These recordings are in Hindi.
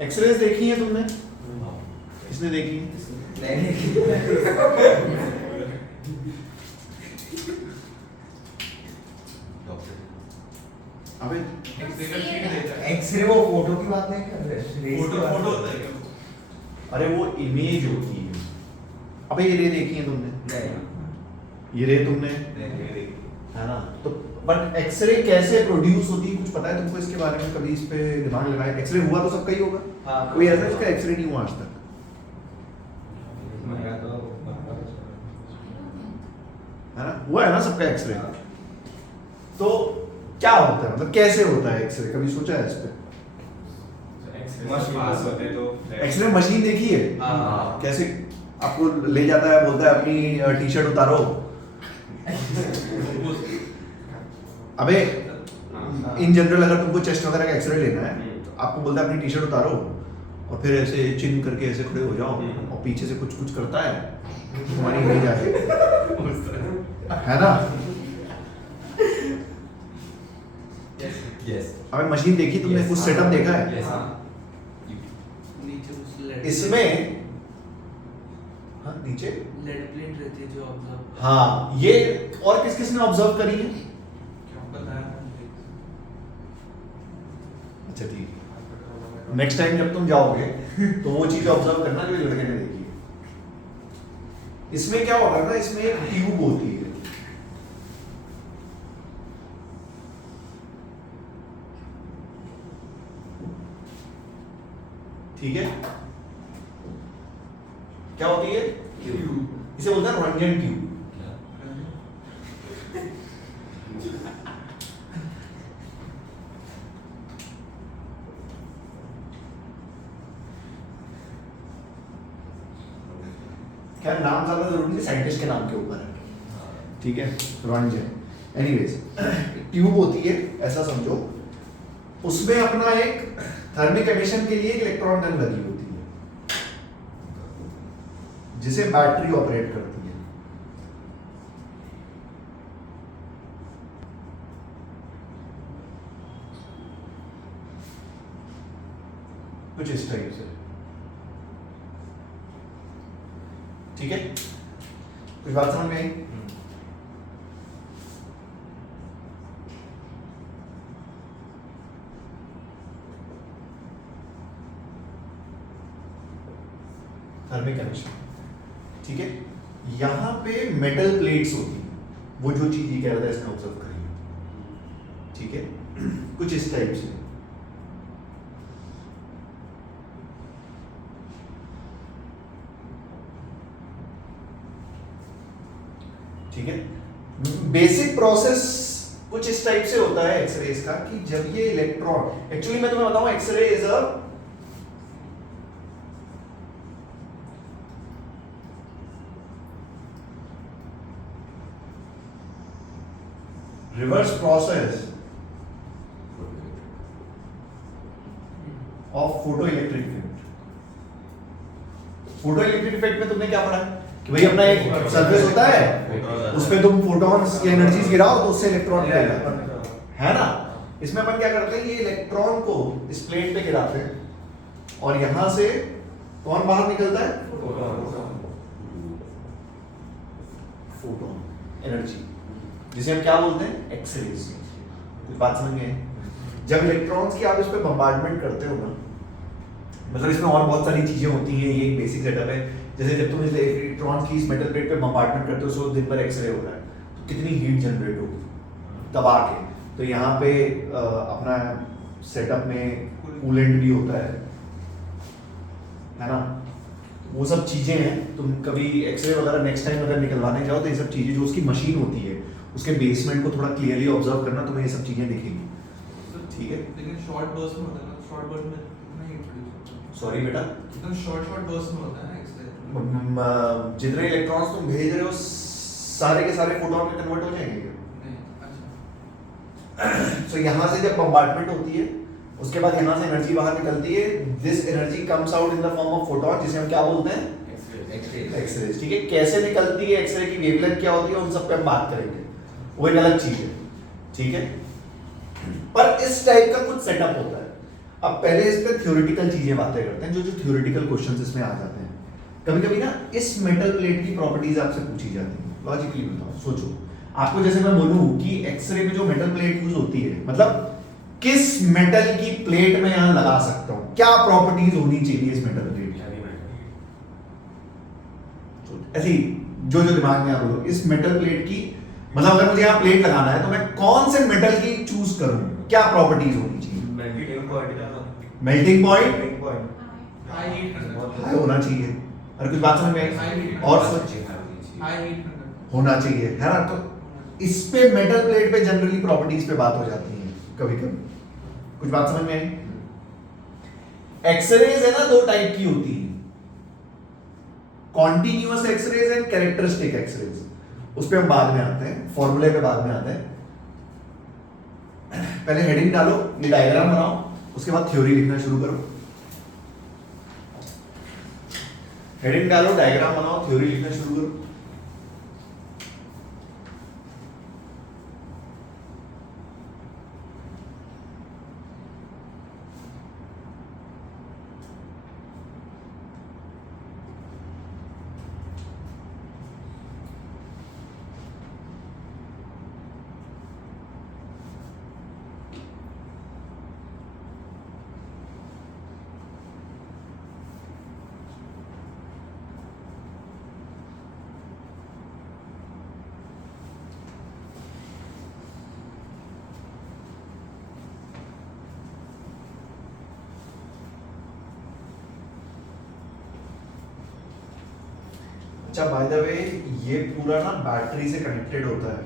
एक्सरेज देखी है तुमने? किसने देखी है? अबे एक्सरे वो फोटो की बात नहीं कर रहे, फोटो होता है। अरे वो इमेज होती है। अबे ये रे देखी है तुमने? नहीं। ये रे तुमने है ना? तो बट एक्सरे कैसे प्रोड्यूस होती है कुछ पता है तुमको इसके बारे में? कभी इस पे दिमाग लगाया? एक्सरे हुआ तो सबका ही होगा। हाँ। कोई ऐसा इसका एक्सरे नहीं हुआ आज तक? मेरा तो है ना? हुआ है ना सबका एक्सरे? तो क्या होता है, मतलब कैसे होता है एक्सरे? कभी सोचा है इस पे? पास होते तो एक्सरे मशीन देखी है? हाँ। कैसे आपको ले जाता है, बोलता है अपनी टी शर्ट उतारो। अबे इन जनरल अगर तुमको चेस्ट वगैरह का एक्सरे लेना है तो आपको बोलता है अपनी टी शर्ट उतारो और फिर ऐसे चिन करके ऐसे खड़े हो जाओ और पीछे से कुछ कुछ करता है तुम्हारी इमेज आके, है ना? यस। अबे मशीन देखी तुमने? कुछ सेटअप देखा है? यस। नीचे कुछ लेड इसमें हाँ नीचे लेड प्लेट रहती है जो ऑब्जर्व। हाँ ये और किस किस ने ऑब्जर्व करी है? क्या बताया? अच्छा ठीक है, नेक्स्ट टाइम जब तुम जाओगे तो वो चीज ऑब्जर्व करना जो ये लड़के ने देखी है। इसमें क्या होगा ना, इसमें एक ट्यूब होती है, ठीक है? क्या होती है? ट्यूब। इसे बोलते हैं रंजन ट्यूब। क्या नाम ज्यादा जरूरी नहीं, साइंटिस्ट के नाम के ऊपर है, ठीक है? रंजन। एनीवेज ट्यूब होती है, ऐसा समझो। उसमें अपना एक थर्मिक एमिशन के लिए एक इलेक्ट्रॉन गन लगी होती है जिसे बैटरी ऑपरेट करती है। कुछ इस टाइप से, ठीक है? कुछ बात समझ में आई? थर्मिक एमिशन, ठीक है? यहां पे मेटल प्लेट्स होती हैं, वो जो चीज ये कह रहा था इसमें ऑब्जर्व करिए, ठीक है? कुछ इस टाइप से, ठीक है? बेसिक प्रोसेस कुछ इस टाइप से होता है एक्सरेज का कि जब ये इलेक्ट्रॉन, एक्चुअली मैं तुम्हें बताऊं, x-ray is a reverse process of photo electric effect. Photo electric effect में तुमने क्या पढ़ा कि भाई अपना एक सरफेस होता है, उस पे तुम फोटॉन्स की एनर्जीज गिराओ तो उससे इलेक्ट्रॉन निकलेगा, है ना? इसमें अपन क्या करते हैं, ये इलेक्ट्रॉन को इस प्लेट पे गिराते हैं और यहां से कौन बाहर निकलता है? फोटोन एनर्जी, जिसे हम क्या बोलते हैं? एक्सरेज। कुछ बात समझ में है? जब इलेक्ट्रॉन्स की आप इस पे बम्बार्डमेंट करते हो ना, मतलब इसमें और बहुत सारी चीजें होती हैं, ये एक बेसिक सेटअप है। जैसे जब तुम इस इलेक्ट्रॉन्स की इस मेटल प्लेट पे बम्बार्डमेंट करते हो, सो दिन भर एक्सरे हो रहा है, तो कितनी हीट जनरेट होगी दबा के। तो यहाँ पे अपना सेटअप में कूलेंट भी होता है ना? वो सब चीजें हैं। तुम कभी एक्सरे वगैरह नेक्स्ट टाइम अगर निकलवाने जाओ तो ये सब चीजें, जो उसकी मशीन होती है उसके बेसमेंट को थोड़ा क्लियरली ऑब्जर्व करना, तुम्हें ये सब चीजें दिखेंगी, ठीक है? लेकिन शॉर्ट बर्स्ट में होता है ना, शॉर्ट बर्स्ट में कितना हीट प्रोड्यूस होता है? सॉरी बेटा, एकदम शॉर्ट बर्स्ट में होता है ना एक्सरे। जितने इलेक्ट्रॉन्स तुम भेज रहे हो सारे के सारे फोटोन में कन्वर्ट हो जाएंगे क्या? नहीं, अच्छा। तो यहाँ से जब बम्बार्डमेंट होती है, उसके बाद यहाँ से एनर्जी बाहर निकलती है। This energy comes out in the form of photon, जिसे हम क्या बोलते हैं? एक्सरे। ठीक है? कैसे निकलती है एक्सरे की वेवलेंथ क्या होती है, उन सब पे हम बात करेंगे, वो एक अलग चीज है, ठीक है? पर इस टाइप का कुछ सेटअप होता है। अब पहले इस पे थ्योरेटिकल चीजें बातें करते हैं, जो थ्योरेटिकल क्वेश्चंस इसमें आ जाते हैं। कभी कभी ना इस मेटल प्लेट की प्रॉपर्टीज आपसे पूछी जाती हैं। लॉजिकली बताओ, सोचो, आपको जैसे मैं बोलूं कि एक्सरे में जो मेटल प्लेट यूज होती है, मतलब किस मेटल की प्लेट में यहां लगा सकता हूं, क्या प्रॉपर्टीज होनी चाहिए इस मेटल प्लेट की, ऐसी जो दिमाग में आ रहा हो इस मेटल प्लेट की, मतलब अगर मुझे यहां प्लेट लगाना है तो मैं कौन से मेटल की चूज करूं, क्या प्रॉपर्टीज होनी चाहिए? Melting point high heat conductor, high होना चाहिए। और कुछ बात समझ में आई? और सोच हाई हीट कंडक्टर होना चाहिए, है ना? तो इस पे मेटल प्लेट पे जनरली प्रॉपर्टीज पे बात हो जाती है कभी कभी। कुछ बात समझ में आई? एक्सरेज है ना, दो टाइप की होती है, continuous x-rays and characteristic x-rays. उस पे हम बाद में आते हैं, फॉर्मूले पे बाद में आते हैं। पहले हेडिंग डालो, ये डायग्राम बनाओ, उसके बाद थ्योरी लिखना शुरू करो। हेडिंग डालो, डायग्राम बनाओ, थ्योरी लिखना शुरू करो। अच्छा, बाय द वे ये पूरा ना बैटरी से कनेक्टेड होता है।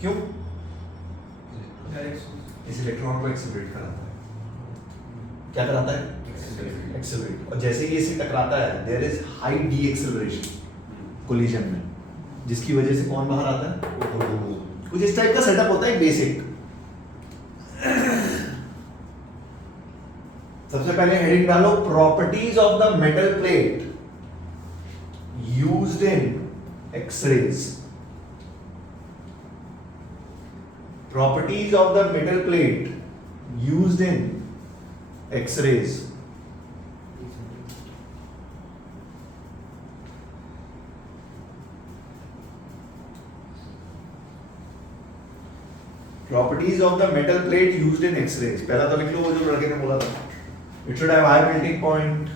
क्यों? इस इलेक्ट्रॉन को एक्सेलरेट कराता है। क्या कराता है? एक्सेलरेट। और जैसे ही इसे टकराता है there is high de acceleration collision में, जिसकी वजह से कौन बाहर आता है? कुछ इस टाइप का सेटअप होता है बेसिक। सबसे पहले हेडिंग डालो, properties of the metal plate used in x-rays. Properties of the metal plate used in x-rays. Properties of the metal plate used in x-rays. पहला तो लिख लो वो जो लड़के ने बोला था, it should have high melting point,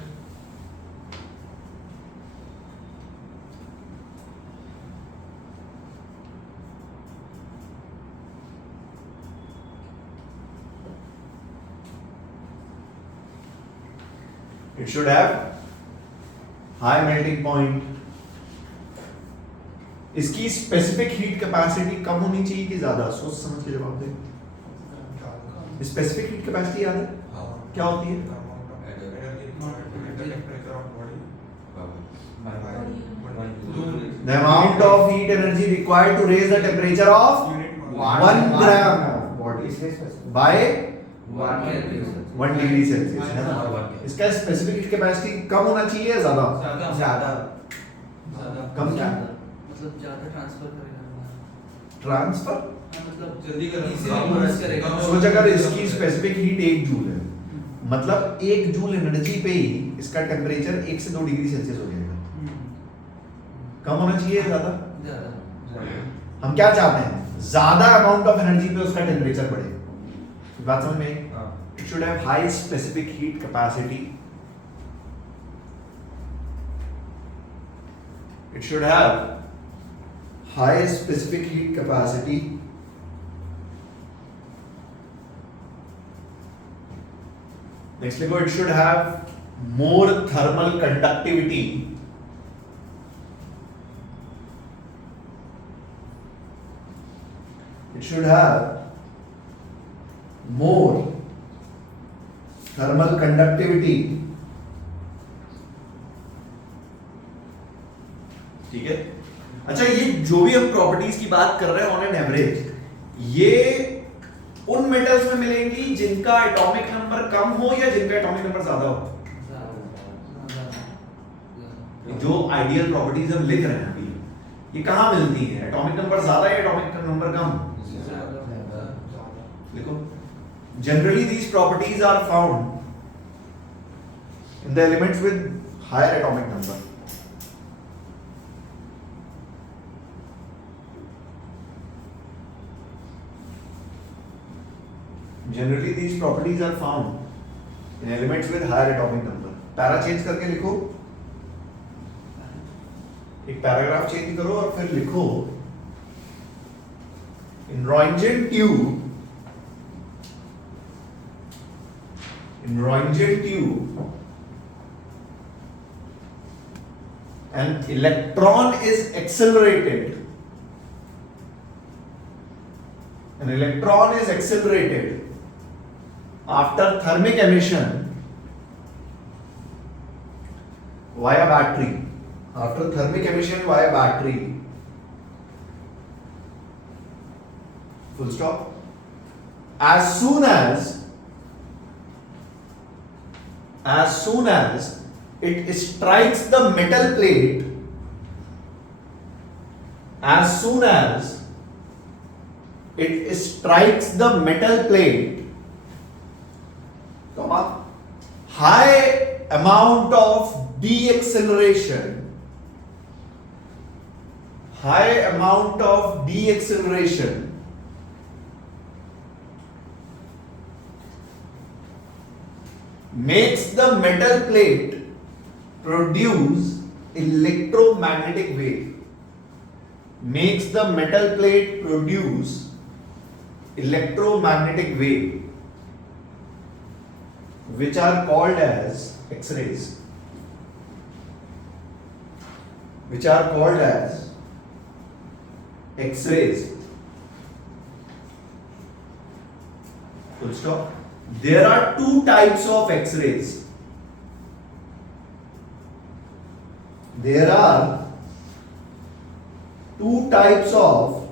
it should have high melting point। इसकी स्पेसिफिक हीट कैपेसिटी कम होनी चाहिए कि ज्यादा? सोच समझ के जवाब दे। स्पेसिफिक हीट कैपेसिटी याद है क्या होती है? The amount of heat energy required to raise the temperature of 1 gram of body by 1 degree Celsius, है ना? इसका स्पेसिफिक हीट कैपेसिटी कम होना चाहिए या ज्यादा? ज्यादा कम क्या? मतलब ज्यादा ट्रांसफर करेगा, ट्रांसफर मतलब जल्दी करेगा, easily burst करेगा। सोच, अगर इसकी स्पेसिफिक हीट 1 जूल है, मतलब 1 जूल एनर्जी पे ही इसका टेम्परेचर 1 से 2 डिग्री सेल्सियस हो जाएगा। कम होना चाहिए या ज्यादा? ज्यादा। हम क्या चाहते हैं? ज्यादा अमाउंट ऑफ एनर्जी पे उसका टेम्परेचर बढ़े। बात समझ में? It should have high specific heat capacity, it should have high specific heat capacity, next लिखो, it should have more thermal conductivity, it should have more thermal conductivity। ठीक है? अच्छा, ये जो भी हम प्रॉपर्टीज की बात कर रहे हैं ऑन एन एवरेज, ये उन मेटल्स में मिलेंगी जिनका एटॉमिक नंबर कम हो या जिनका एटॉमिक नंबर ज्यादा हो। जो आइडियल प्रॉपर्टीज हम लिख रहे हैं अभी, ये कहाँ मिलती है? एटॉमिक नंबर ज्यादा या एटॉमिक नंबर कम? देखो, generally these properties are found in the elements with higher atomic number. Generally these properties are found in elements with higher atomic number. Para change करके लिखो, एक पैराग्राफ चेंज करो और फिर लिखो in Roentgen tube, an electron is accelerated. An electron is accelerated after thermic emission via battery. After thermic emission via battery. Full stop. As soon as it strikes the metal plate, as soon as it strikes the metal plate, high amount of deceleration makes the metal plate produce electromagnetic wave. Makes the metal plate produce electromagnetic wave, which are called as X-rays. Which are called as X-rays. Full stop. There are two types of X-rays. There are two types of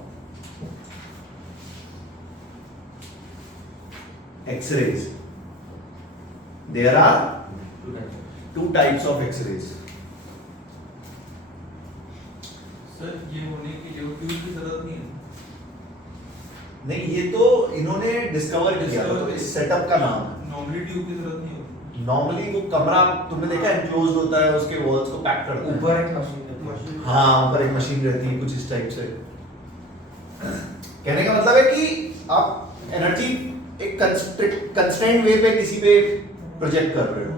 X-rays. There are two types of X-rays. Sir ये होने के लिए ट्यूब की जरूरत नहीं है। नहीं, ये तो इन्होंने डिस्कवर किया, तो इस सेटअप का नाम है। नॉर्मली ट्यूब की जरूरत नहीं होती। नॉर्मली वो कमरा तुमने देखा है एनक्लोज्ड होता है, उसके वॉल्स को पैक करता है। ऊपर एक मशीन रहती है। हाँ, ऊपर एक मशीन रहती है कुछ इस टाइप से। कहने का मतलब है कि आप एनर्जी एक कंस्ट्रेंट वे पे किसी पे प्रोजेक्ट कर रहे हो।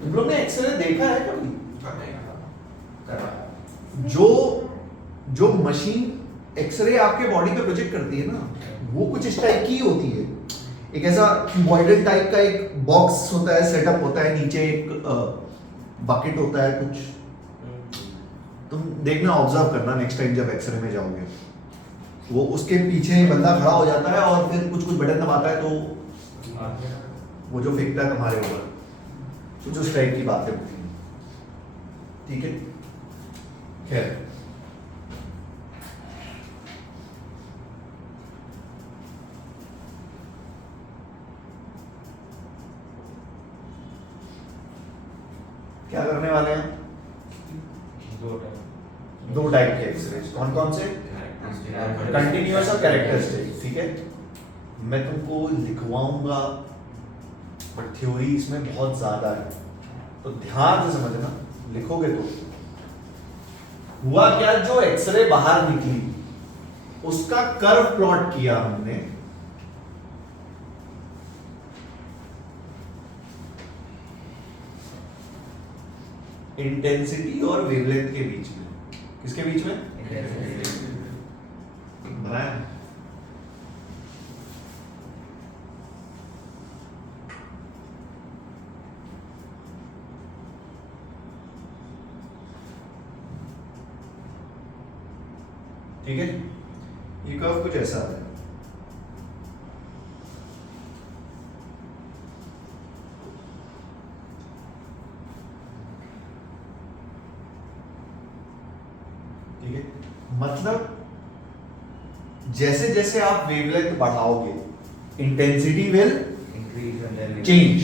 तुम लोग ने एक्सरे देखा है कभी? जो मशीन एक्सरे आपके बॉडी पे प्रोजेक्ट करती है ना, वो कुछ इस टाइप की होती है। एक ऐसा क्यूबॉइडल टाइप का एक बॉक्स होता है, सेटअप होता है, नीचे एक बकेट होता है कुछ। तुम देखना, ऑब्जर्व करना नेक्स्ट टाइम जब एक्सरे में जाओगे। वो उसके पीछे बंदा खड़ा हो जाता है और फिर कुछ बटन दबाता है, तो वो जो फेंकता है तुम्हारे ऊपर, कुछ उस टाइप की बातें होती हैं। ठीक है, खैर क्या करने वाले हैं? दो टाइप के एक्सरेज। कौन कौन से? कंटिन्यूअस और कैरेक्टरिस्टिक। ठीक है, मैं तुमको लिखवाऊंगा, बट थ्योरी इसमें बहुत ज्यादा है, तो ध्यान से समझना। लिखोगे तो हुआ क्या, जो एक्सरे बाहर निकली उसका कर्व प्लॉट किया हमने। इंटेंसिटी और वेवलेंथ के बीच में। किसके बीच में? बनाया। ठीक है, ये कर्व कुछ ऐसा है। ठीक है, मतलब जैसे जैसे आप वेवलेंथ बढ़ाओगे intensity will Increase and then change,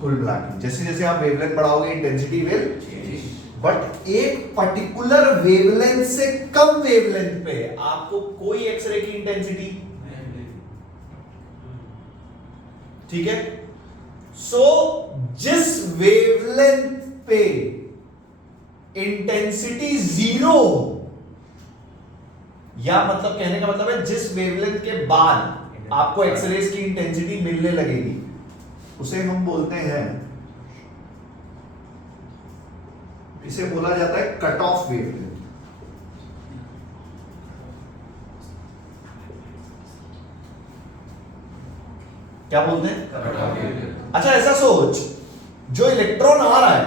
कुल मिला के जैसे जैसे आप वेवलेंथ बढ़ाओगे इंटेंसिटी विल, change. बट एक पर्टिकुलर वेवलेंथ से कम वेवलेंथ पे आपको कोई एक्सरे की इंटेंसिटी, ठीक है। सो जिस वेवलेंथ पे इंटेंसिटी जीरो, या मतलब कहने का मतलब है जिस वेवलेंथ के बाद आपको एक्सरेज की इंटेंसिटी मिलने लगेगी, उसे हम बोलते हैं, इसे बोला जाता है कट ऑफ वेवलेंथ। क्या बोलते हैं? अच्छा ऐसा सोच, जो इलेक्ट्रॉन आ रहा है,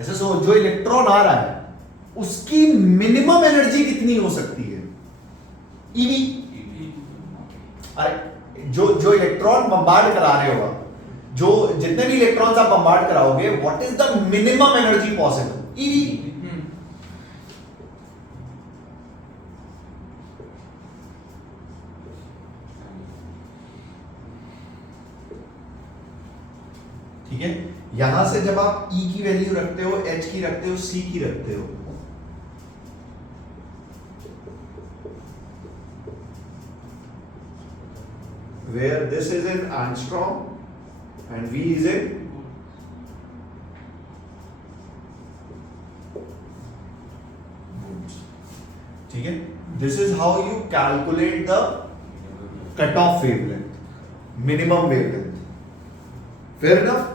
ऐसा सोच जो इलेक्ट्रॉन आ रहा है उसकी मिनिमम एनर्जी कितनी हो सकती है? ईवी। अरे जो इलेक्ट्रॉन बम्बार्ड करा रहे हो, जो जितने भी इलेक्ट्रॉन्स आप बम्बार्ड कराओगे, what is the minimum energy possible? EV. ठीक है, यहां से जब आप E की वैल्यू रखते हो, H की रखते हो, C की रखते हो, where this is in angstrom and V is in volts. ठीक है, this is how you calculate the cutoff wavelength, minimum wavelength. Fair enough?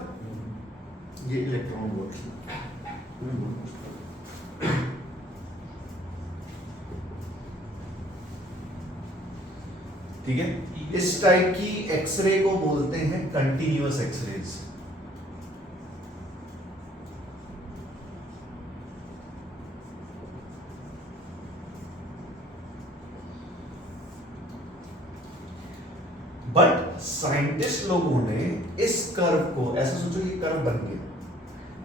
ये इलेक्ट्रॉन वोल्ट, ठीक है। इस टाइप की एक्सरे को बोलते हैं कंटिन्यूअस एक्सरेज। बट साइंटिस्ट लोगों ने इस कर्व को, ऐसा सोचो ये कर्व बन गया,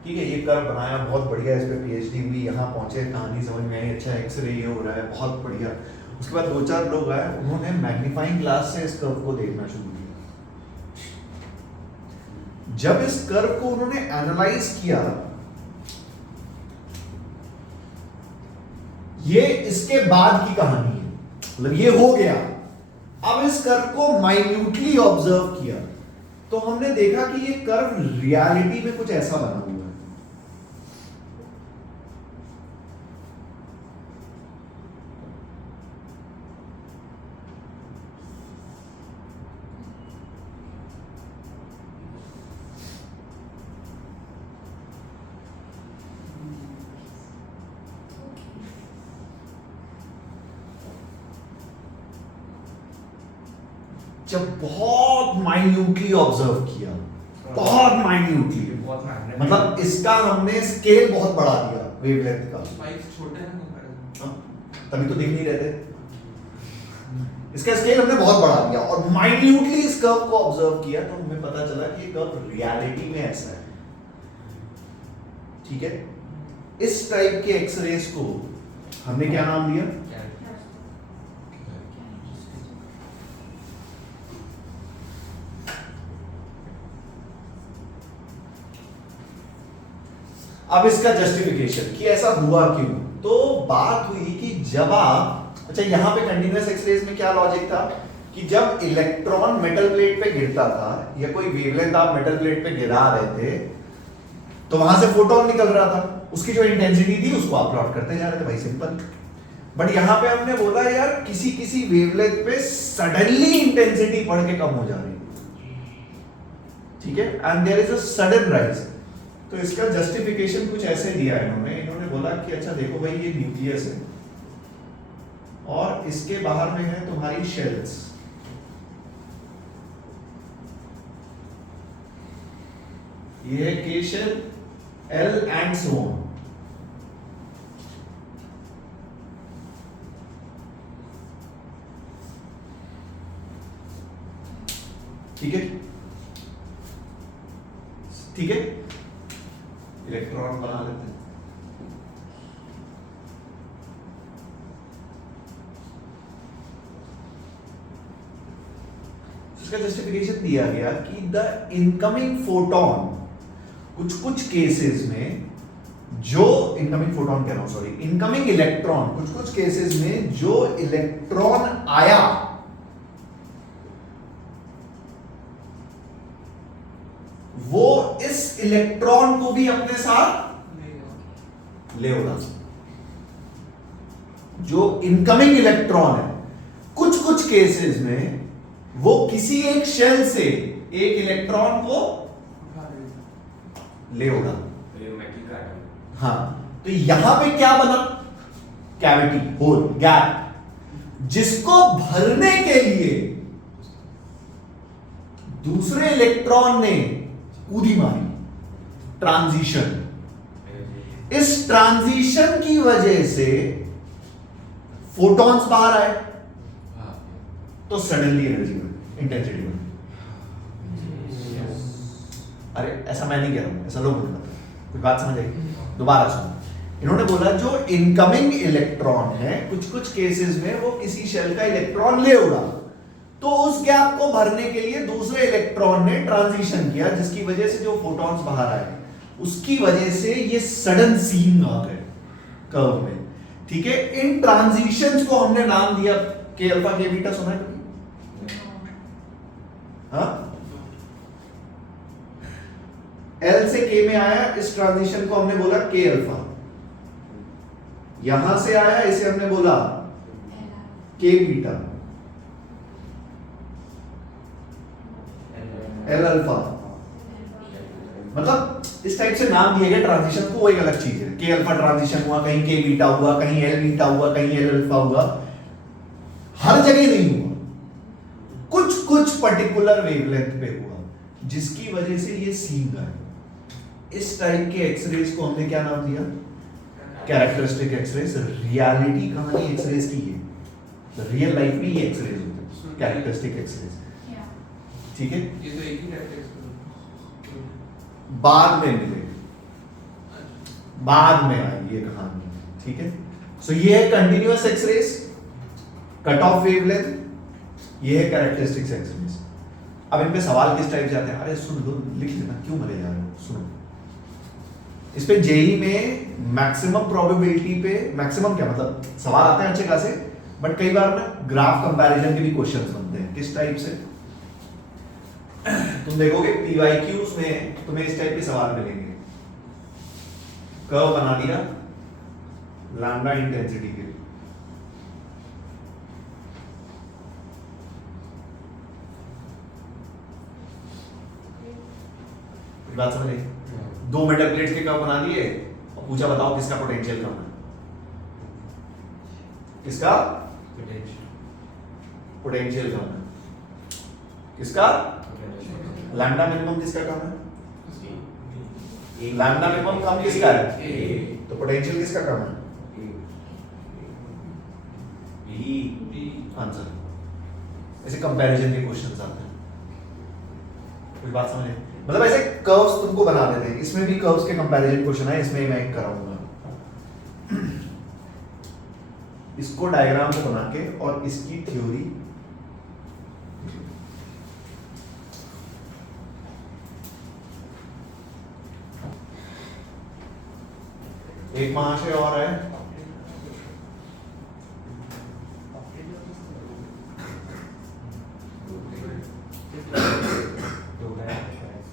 ठीक है, ये कर्व बनाया, बहुत बढ़िया, इस पे पीएचडी हुई, यहाँ पहुंचे, कहानी समझ में आई, अच्छा एक्सरे ये हो रहा है, बहुत बढ़िया। उसके बाद 2-4 लोग आए, उन्होंने मैग्नीफाइंग ग्लास से इस कर्व को देखना शुरू किया। जब इस कर्व को उन्होंने एनालाइज किया, ये इसके बाद की कहानी है, मतलब ये हो गया। अब इस कर्व को माइन्यूटली ऑब्जर्व किया तो हमने देखा कि ये कर्व रियलिटी में कुछ ऐसा बना हुआ है। जब बहुत माइन्यूटली ऑब्जर्व किया, बहुत माइन्यूटली, बहुत magnetic. मतलब इसका हमने स्केल बहुत बढ़ा दिया वेवलेंथ का, स्पाइक्स छोटे हैं कंपैरिजन। हाँ, तभी तो दिख नहीं रहे थे। इसका स्केल हमने बहुत बढ़ा दिया और माइन्यूटली इस कर्व को ऑब्जर्व किया तो हमें पता चला कि ये कर्व रियलिटी में ऐसा है। ठीक है, इस टाइप के एक्सरेज को हमने क्या नाम दिया? अब इसका जस्टिफिकेशन कि ऐसा हुआ क्यों, तो बात हुई कि जब आप, अच्छा यहाँ पे कंटीन्यूअस एक्सरेज में क्या लॉजिक था कि जब इलेक्ट्रॉन मेटल प्लेट पे गिरता था या कोई वेवलेंथ आप मेटल प्लेट पे गिरा रहे थे तो वहां से फोटोन निकल रहा था, उसकी जो इंटेंसिटी थी उसको आप प्लॉट करते जा रहे थे, भाई सिंपल। बट यहाँ पे हमने बोला यार किसी किसी वेवलेंथ पे सडनली इंटेंसिटी बढ़ के कम हो जा रही है, ठीक है, and there is a sudden rise. तो इसका जस्टिफिकेशन कुछ ऐसे दिया है इन्होंने बोला कि अच्छा देखो भाई ये न्यूक्लियस है और इसके बाहर में है तुम्हारी शेल्स, ये है K shell, L and so on. ठीक है, ठीक है, इलेक्ट्रॉन बना लेते हैं। उसका जस्टिफिकेशन दिया गया कि द इनकमिंग फोटोन, कुछ केसेस में जो इनकमिंग फोटोन कह रहा हूं, सॉरी, इनकमिंग इलेक्ट्रॉन, कुछ केसेस में जो इलेक्ट्रॉन आया वो इस इलेक्ट्रॉन को भी अपने साथ ले उड़ा। जो इनकमिंग इलेक्ट्रॉन है कुछ केसेस में वो किसी एक शेल से एक इलेक्ट्रॉन को ले उड़ा। हाँ, तो यहां पे क्या बना? कैविटी, होल, गैप, जिसको भरने के लिए दूसरे इलेक्ट्रॉन ने कूदी मारी, ट्रांजिशन। इस ट्रांजिशन की वजह से फोटॉन्स बाहर आए तो सडनली एनर्जी बढ़ी, इंटेंसिटी बढ़ी। अरे ऐसा मैं नहीं कह रहा हूं, ऐसा लोग बोल रहे हैं। कोई बात समझ आई? दोबारा सुनो। इन्होंने बोला जो इनकमिंग इलेक्ट्रॉन है कुछ केसेस में वो किसी शेल का इलेक्ट्रॉन ले उड़ा, तो उस गैप को भरने के लिए दूसरे इलेक्ट्रॉन ने ट्रांजिशन किया, जिसकी वजह से जो फोटॉन्स बाहर आए उसकी वजह से ये सडन सीन आ गए कर्व में। ठीक है, इन ट्रांजिशंस को हमने नाम दिया के अल्फा के बीटा। सुना है कभी? हाँ, एल से के में आया, इस ट्रांजिशन को हमने बोला के अल्फा। यहां से आया, इसे हमने बोला के बीटा, एल अल्फा। मतलब इस टाइप से नाम दिए गए ट्रांजिशन को, वो एक अलग चीज है। के अल्फा ट्रांजिशन हुआ, कहीं के बीटा हुआ, कहीं एल बीटा हुआ, कहीं एल अल्फा हुआ, हर जगह नहीं हुआ, कुछ पर्टिकुलर वेवलेंथ पे हुआ, जिसकी वजह से ये सीन है। इस टाइप के एक्सरेज को हमने क्या नाम दिया? Characteristic x-rays. रियलिटी कहानी एक्सरेज की है, रियल लाइफ में ये एक्सरेज होते हैं, कैरेक्टरिस्टिक एक्सरेज। ठीक है, ये तो एक ही कैरेक्टरिस्टिक बाद में मिले, बाद में आई ये कहानी। ठीक है, सो ये है continuous x-rays, cut off wavelength, ये है कैरेक्टरिस्टिक्स एक्सरेज। अब इन पे सवाल किस टाइप जाते हैं? अरे सुन लो, लिख लेना, क्यों मरे जा रहे हो? सुनो, इस पे जेई में मैक्सिमम प्रोबेबिलिटी पे, मैक्सिमम क्या मतलब, सवाल आते हैं अच्छे खासे, बट कई बार ना ग्राफ कंपैरिजन के भी क्वेश्चंस बनते हैं। किस टाइप से? तुम देखोगे पीवाईक्यूज में तुम्हें इस टाइप के सवाल मिलेंगे। कर्व बना दिया लैम्डा इंटेंसिटी के लिए, बात समझ आई? 2 मेटल प्लेट के कर्व बना दिए और पूछा बताओ किसका पोटेंशियल कम है, किसका पोटेंशियल कम है, किसका लैम्डा मिनिमम, किसका कम है? लैम्डा मिनिमम कम किसका है? तो पोटेंशियल किसका कम है? आंसर। ऐसे कंपैरिजन के क्वेश्चंस आते हैं। कोई बात समझ? मतलब ऐसे कर्व्स तुमको बना देते हैं। इसमें भी कर्व्स के कंपैरिजन क्वेश्चन है, इसमें मैं एक कराऊंगा। इसको डायग्राम से बना के और इसकी थ्योरी एक महाशय और है,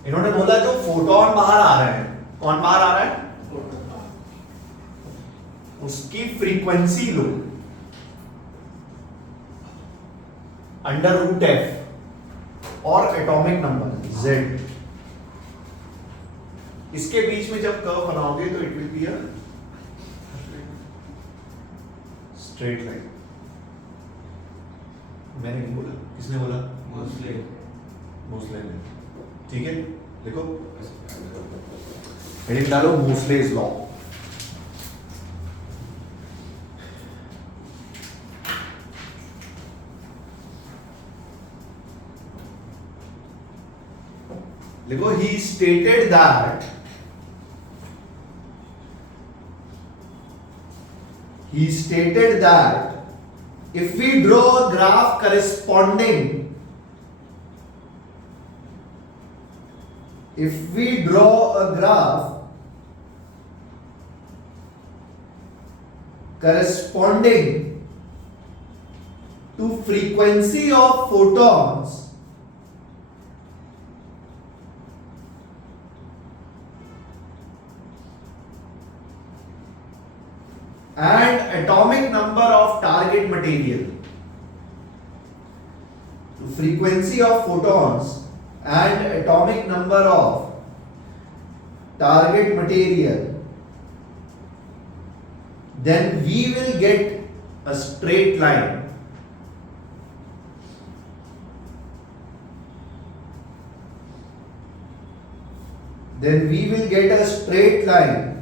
इन्होंने बोला जो फोटोन बाहर आ रहे हैं, कौन बाहर आ रहा है? उसकी फ्रीक्वेंसी लो √f और एटॉमिक नंबर z, इसके बीच में जब कर्व बनाओगे तो it will be a straight line. मैंने नहीं बोला, किसने बोला? मोस्ले ने। ठीक है, देखो हेडिंग डालो मोस्लेज लॉ। देखो, he stated that if we draw a graph corresponding if we draw a graph corresponding to frequency of photons and atomic number of target material, to frequency of photons and atomic number of target material, then we will get a straight line. Then we will get a straight line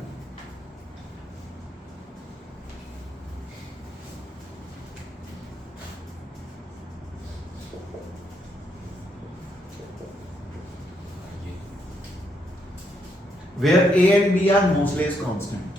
where A and B are Moseley's constant.